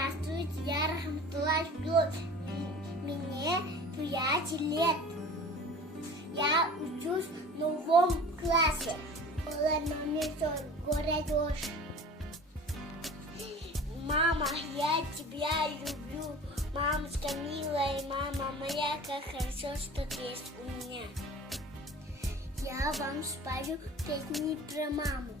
Здравствуйте, я Рахматуллах Гюл. Мне 5 лет. Я учусь в новом классе. Город Ош. Мама, я тебя люблю. Мамочка милая, мама моя, как хорошо, что ты есть у меня. Я вам спою песни про маму.